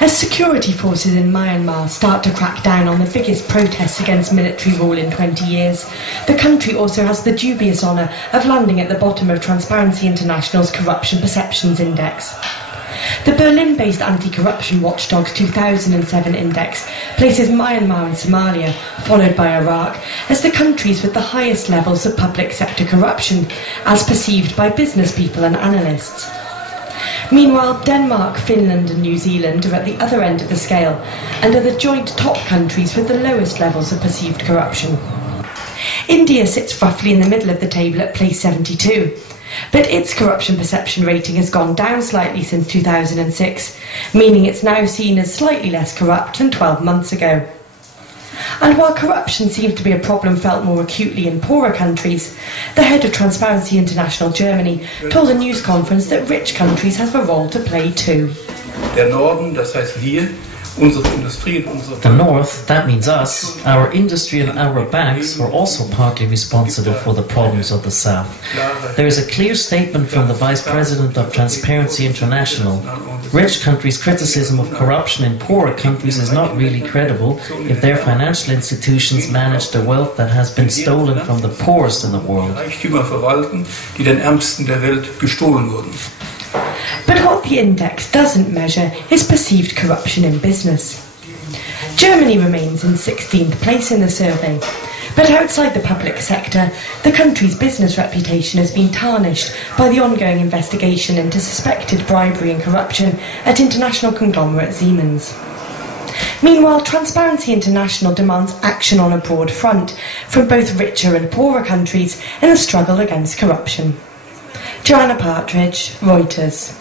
As security forces in Myanmar start to crack down on the biggest protests against military rule in 20 years, the country also has the dubious honour of landing at the bottom of Transparency International's Corruption Perceptions Index. The Berlin-based anti-corruption watchdog's 2007 index places Myanmar and Somalia, followed by Iraq, as the countries with the highest levels of public sector corruption, as perceived by business people and analysts. Meanwhile, Denmark, Finland and New Zealand are at the other end of the scale and are the joint top countries with the lowest levels of perceived corruption. India sits roughly in the middle of the table at place 72, but its corruption perception rating has gone down slightly since 2006, meaning it's now seen as slightly less corrupt than 12 months ago. And while corruption seems to be a problem felt more acutely in poorer countries, the head of Transparency International Germany told a news conference that rich countries have a role to play too. The North, that means us, our industry and our banks are also partly responsible for the problems of the South. There is a clear statement from the Vice President of Transparency International. Rich countries' criticism of corruption in poorer countries is not really credible if their financial institutions manage the wealth that has been stolen from the poorest in the world. But what the index doesn't measure is perceived corruption in business. Germany remains in 16th place in the survey, but outside the public sector, the country's business reputation has been tarnished by the ongoing investigation into suspected bribery and corruption at international conglomerate Siemens. Meanwhile, Transparency International demands action on a broad front from both richer and poorer countries in the struggle against corruption. Joanna Partridge, Reuters.